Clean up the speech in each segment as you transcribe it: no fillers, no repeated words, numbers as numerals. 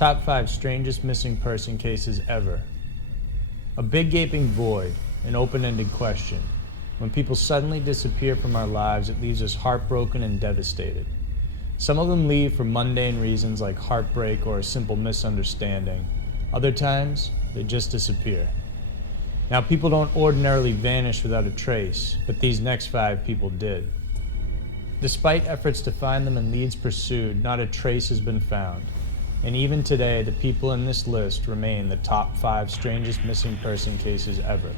Top 5 strangest missing person cases ever. A big gaping void, an open-ended question. When people suddenly disappear from our lives, it leaves us heartbroken and devastated. Some of them leave for mundane reasons like heartbreak or a simple misunderstanding. Other times, they just disappear. Now, people don't ordinarily vanish without a trace, but these next 5 people did. Despite efforts to find them and leads pursued, not a trace has been found. And even today, the people in this list remain the top 5 strangest missing person cases ever.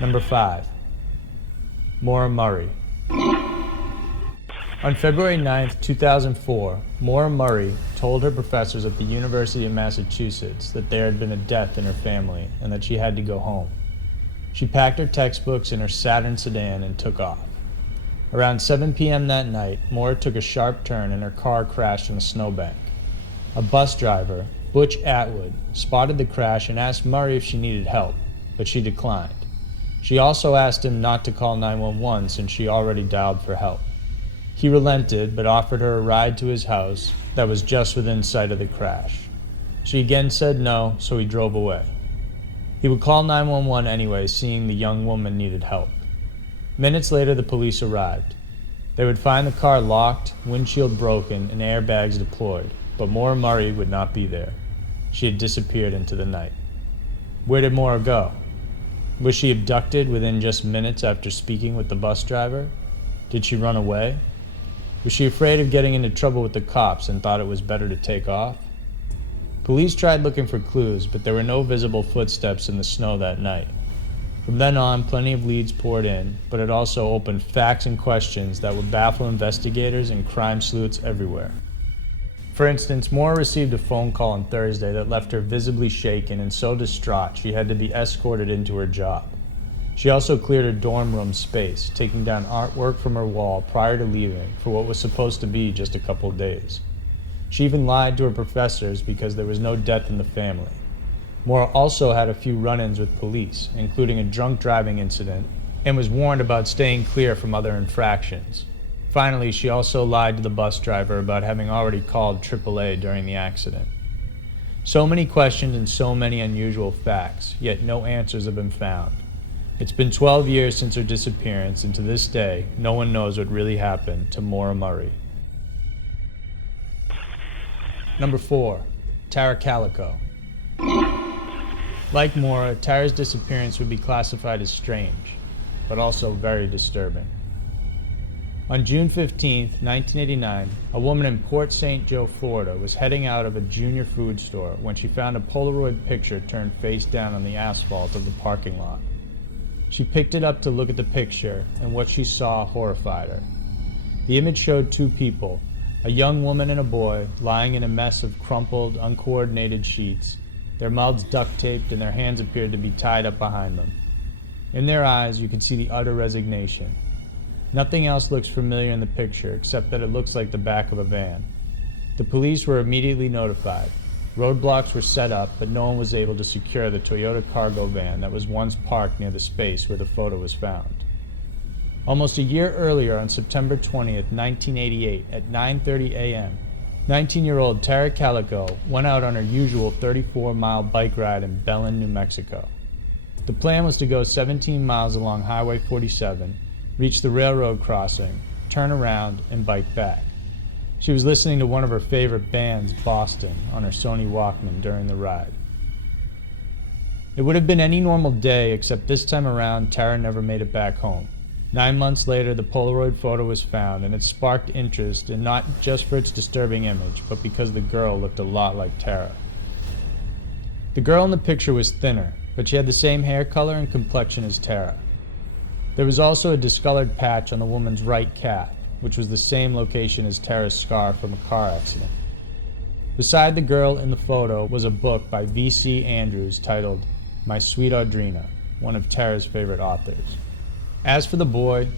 Number 5. Maura Murray. On February 9, 2004, Maura Murray told her professors at the University of Massachusetts that there had been a death in her family and that she had to go home. She packed her textbooks in her Saturn Sedan and took off. Around 7 p.m. that night, Maura took a sharp turn and her car crashed on a snowbank. A bus driver, Butch Atwood, spotted the crash and asked Murray if she needed help, but she declined. She also asked him not to call 911 since she already dialed for help. He relented, but offered her a ride to his house that was just within sight of the crash. She again said no, so he drove away. He would call 911 anyway, seeing the young woman needed help. Minutes later, the police arrived. They would find the car locked, windshield broken, and airbags deployed, but Maura Murray would not be there. She had disappeared into the night. Where did Maura go? Was she abducted within just minutes after speaking with the bus driver? Did she run away? Was she afraid of getting into trouble with the cops and thought it was better to take off? Police tried looking for clues, but there were no visible footsteps in the snow that night. From then on, plenty of leads poured in, but it also opened facts and questions that would baffle investigators and crime sleuths everywhere. For instance, Maura received a phone call on Thursday that left her visibly shaken and so distraught she had to be escorted into her job. She also cleared her dorm room space, taking down artwork from her wall prior to leaving for what was supposed to be just a couple days. She even lied to her professors because there was no death in the family. Maura also had a few run-ins with police, including a drunk driving incident, and was warned about staying clear from other infractions. Finally, she also lied to the bus driver about having already called AAA during the accident. So many questions and so many unusual facts, yet no answers have been found. It's been 12 years since her disappearance, and to this day, no one knows what really happened to Maura Murray. Number 4. Tara Calico. Like Maura, Tara's disappearance would be classified as strange, but also very disturbing. On June 15, 1989, a woman in Port St. Joe, Florida was heading out of a junior food store when she found a Polaroid picture turned face down on the asphalt of the parking lot. She picked it up to look at the picture, and what she saw horrified her. The image showed 2 people, a young woman and a boy, lying in a mess of crumpled, uncoordinated sheets, their mouths duct-taped and their hands appeared to be tied up behind them. In their eyes, you could see the utter resignation. Nothing else looks familiar in the picture except that it looks like the back of a van. The police were immediately notified. Roadblocks were set up, but no one was able to secure the Toyota cargo van that was once parked near the space where the photo was found. Almost a year earlier, on September 20th, 1988, at 9:30 a.m., 19-year-old Tara Calico went out on her usual 34-mile bike ride in Belen, New Mexico. The plan was to go 17 miles along Highway 47, reach the railroad crossing, turn around, and bike back. She was listening to one of her favorite bands, Boston, on her Sony Walkman during the ride. It would have been any normal day, except this time around, Tara never made it back home. 9 months later, the Polaroid photo was found, and it sparked interest, and not just for its disturbing image, but because the girl looked a lot like Tara. The girl in the picture was thinner, but she had the same hair color and complexion as Tara. There was also a discolored patch on the woman's right calf, which was the same location as Tara's scar from a car accident. Beside the girl in the photo was a book by V.C. Andrews titled My Sweet Audrina, one of Tara's favorite authors. As for the boy,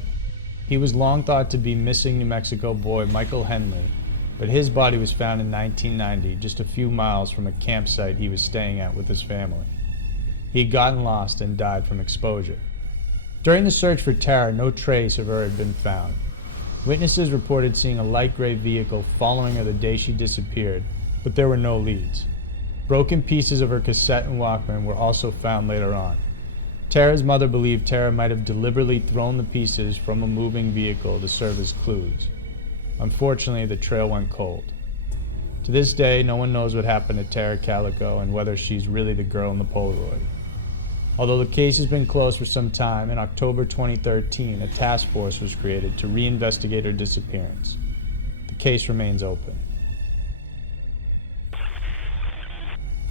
he was long thought to be missing New Mexico boy Michael Henley, but his body was found in 1990, just a few miles from a campsite he was staying at with his family. He had gotten lost and died from exposure. During the search for Tara, no trace of her had been found. Witnesses reported seeing a light gray vehicle following her the day she disappeared, but there were no leads. Broken pieces of her cassette and Walkman were also found later on. Tara's mother believed Tara might have deliberately thrown the pieces from a moving vehicle to serve as clues. Unfortunately, the trail went cold. To this day, no one knows what happened to Tara Calico and whether she's really the girl in the Polaroid. Although the case has been closed for some time, in October 2013, a task force was created to reinvestigate her disappearance. The case remains open.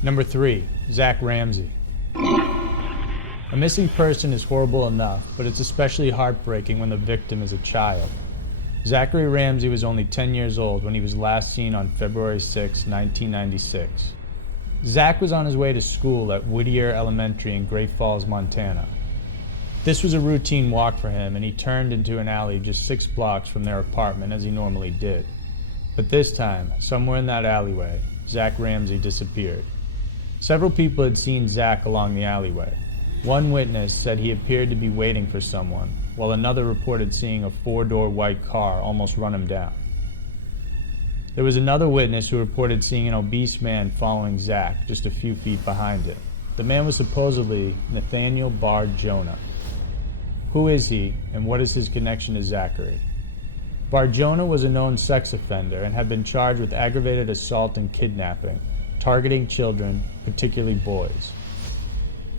Number 3. Zach Ramsay. A missing person is horrible enough, but it's especially heartbreaking when the victim is a child. Zachary Ramsay was only 10 years old when he was last seen on February 6, 1996. Zach was on his way to school at Whittier Elementary in Great Falls, Montana. This was a routine walk for him, and he turned into an alley just 6 blocks from their apartment as he normally did. But this time, somewhere in that alleyway, Zach Ramsay disappeared. Several people had seen Zach along the alleyway. One witness said he appeared to be waiting for someone, while another reported seeing a 4-door white car almost run him down. There was another witness who reported seeing an obese man following Zach just a few feet behind him. The man was supposedly Nathaniel Bar Jonah. Who is he, and what is his connection to Zachary? Bar Jonah was a known sex offender and had been charged with aggravated assault and kidnapping, targeting children, particularly boys.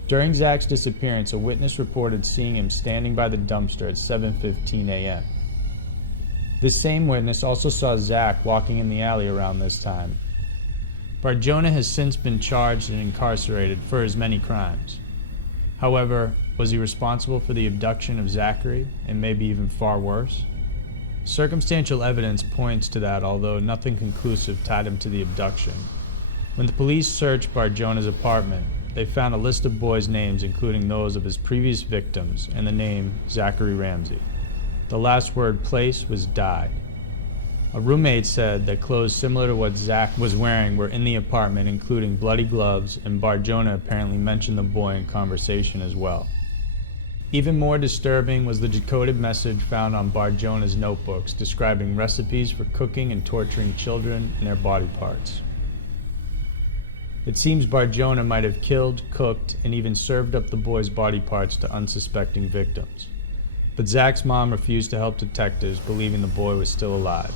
During Zach's disappearance, a witness reported seeing him standing by the dumpster at 7:15 a.m. This same witness also saw Zach walking in the alley around this time. Bar Jonah has since been charged and incarcerated for his many crimes. However, was he responsible for the abduction of Zachary, and maybe even far worse? Circumstantial evidence points to that, although nothing conclusive tied him to the abduction. When the police searched Bar Jonah's apartment, they found a list of boys' names including those of his previous victims and the name Zachary Ramsay. The last word place was died. A roommate said that clothes similar to what Zach was wearing were in the apartment, including bloody gloves, and Bar Jonah apparently mentioned the boy in conversation as well. Even more disturbing was the decoded message found on Bar Jonah's notebooks describing recipes for cooking and torturing children and their body parts. It seems Bar Jonah might have killed, cooked, and even served up the boy's body parts to unsuspecting victims. But Zach's mom refused to help detectives, believing the boy was still alive.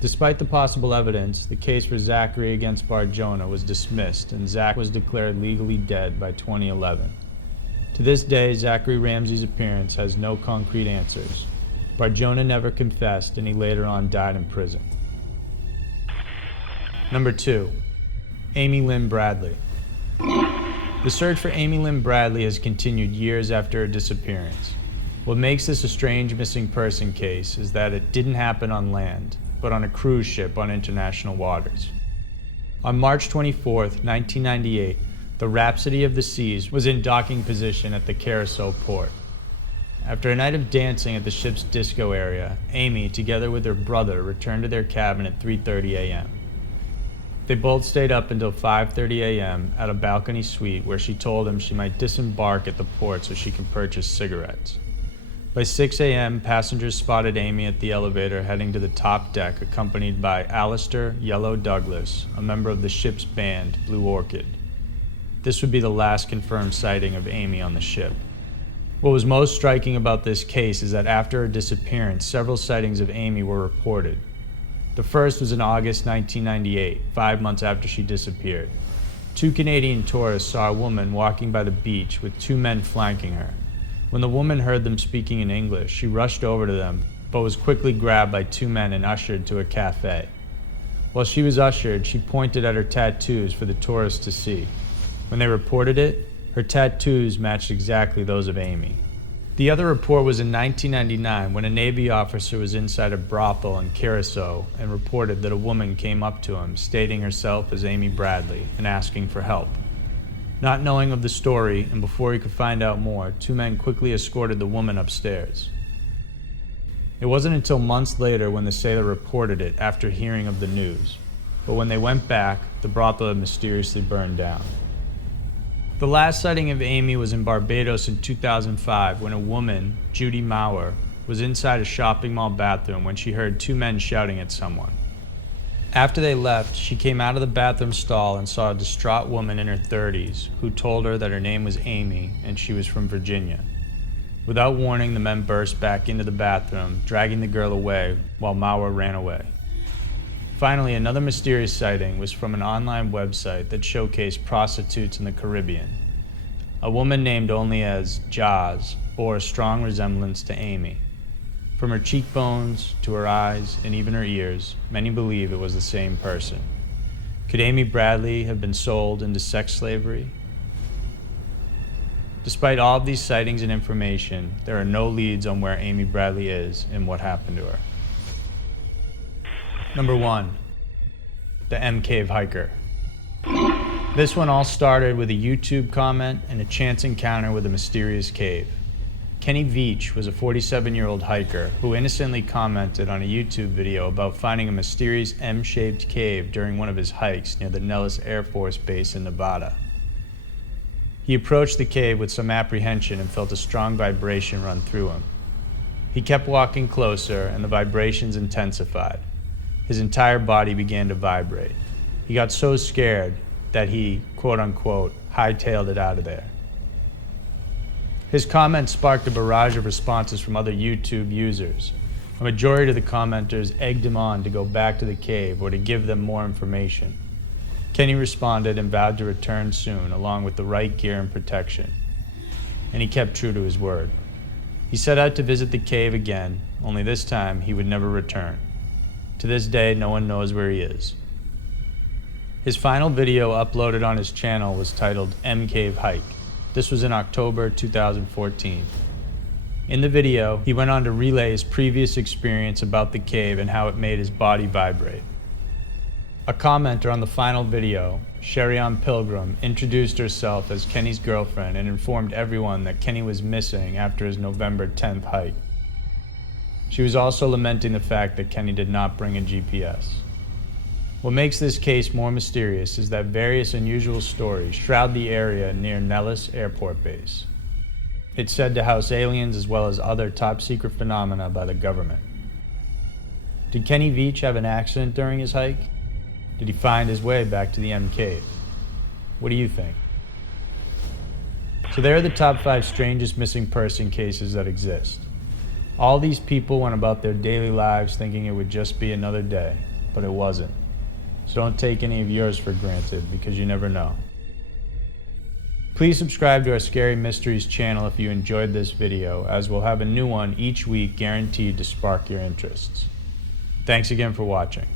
Despite the possible evidence, the case for Zachary against Bar Jonah was dismissed, and Zach was declared legally dead by 2011. To this day, Zachary Ramsay's appearance has no concrete answers. Bar Jonah never confessed, and he later on died in prison. Number 2. Amy Lynn Bradley. The search for Amy Lynn Bradley has continued years after her disappearance. What makes this a strange missing person case is that it didn't happen on land, but on a cruise ship on international waters. On March 24, 1998, the Rhapsody of the Seas was in docking position at the Calico port. After a night of dancing at the ship's disco area, Amy, together with her brother, returned to their cabin at 3:30 a.m. They both stayed up until 5:30 a.m. at a balcony suite where she told him she might disembark at the port so she can purchase cigarettes. By 6 a.m., passengers spotted Amy at the elevator heading to the top deck, accompanied by Alistair Yellow Douglas, a member of the ship's band, Blue Orchid. This would be the last confirmed sighting of Amy on the ship. What was most striking about this case is that after her disappearance, several sightings of Amy were reported. The first was in August 1998, 5 months after she disappeared. 2 Canadian tourists saw a woman walking by the beach with 2 men flanking her. When the woman heard them speaking in English, she rushed over to them, but was quickly grabbed by 2 men and ushered to a cafe. While she was ushered, she pointed at her tattoos for the tourists to see. When they reported it, her tattoos matched exactly those of Amy. The other report was in 1999 when a Navy officer was inside a brothel in Calico and reported that a woman came up to him, stating herself as Amy Bradley and asking for help. Not knowing of the story, and before he could find out more, 2 men quickly escorted the woman upstairs. It wasn't until months later when the sailor reported it after hearing of the news, but when they went back, the brothel had mysteriously burned down. The last sighting of Amy was in Barbados in 2005 when a woman, Judy Maura, was inside a shopping mall bathroom when she heard two men shouting at someone. After they left, she came out of the bathroom stall and saw a distraught woman in her 30s who told her that her name was Amy and she was from Virginia. Without warning, the men burst back into the bathroom, dragging the girl away while Maura ran away. Finally, another mysterious sighting was from an online website that showcased prostitutes in the Caribbean. A woman named only as Jaws bore a strong resemblance to Amy. From her cheekbones to her eyes and even her ears, many believe it was the same person. Could Amy Bradley have been sold into sex slavery? Despite all of these sightings and information, there are no leads on where Amy Bradley is and what happened to her. Number 1. The M Cave hiker. This one all started with a YouTube comment and a chance encounter with a mysterious cave. Kenny Veach was a 47-year-old hiker who innocently commented on a YouTube video about finding a mysterious M-shaped cave during one of his hikes near the Nellis Air Force Base in Nevada. He approached the cave with some apprehension and felt a strong vibration run through him. He kept walking closer and the vibrations intensified. His entire body began to vibrate. He got so scared that he, quote-unquote, hightailed it out of there. His comment sparked a barrage of responses from other YouTube users. A majority of the commenters egged him on to go back to the cave or to give them more information. Kenny responded and vowed to return soon, along with the right gear and protection. And he kept true to his word. He set out to visit the cave again, only this time he would never return. To this day, no one knows where he is. His final video uploaded on his channel was titled M Cave Hike. This was in October 2014. In the video, he went on to relay his previous experience about the cave and how it made his body vibrate. A commenter on the final video, Sherryann Pilgrim, introduced herself as Kenny's girlfriend and informed everyone that Kenny was missing after his November 10th hike. She was also lamenting the fact that Kenny did not bring a GPS. What makes this case more mysterious is that various unusual stories shroud the area near Nellis Airport Base. It's said to house aliens as well as other top-secret phenomena by the government. Did Kenny Veach have an accident during his hike? Did he find his way back to the M Cave? What do you think? So there are the top 5 strangest missing person cases that exist. All these people went about their daily lives thinking it would just be another day, but it wasn't. So don't take any of yours for granted because you never know. Please subscribe to our Scary Mysteries channel if you enjoyed this video, as we'll have a new one each week guaranteed to spark your interests. Thanks again for watching.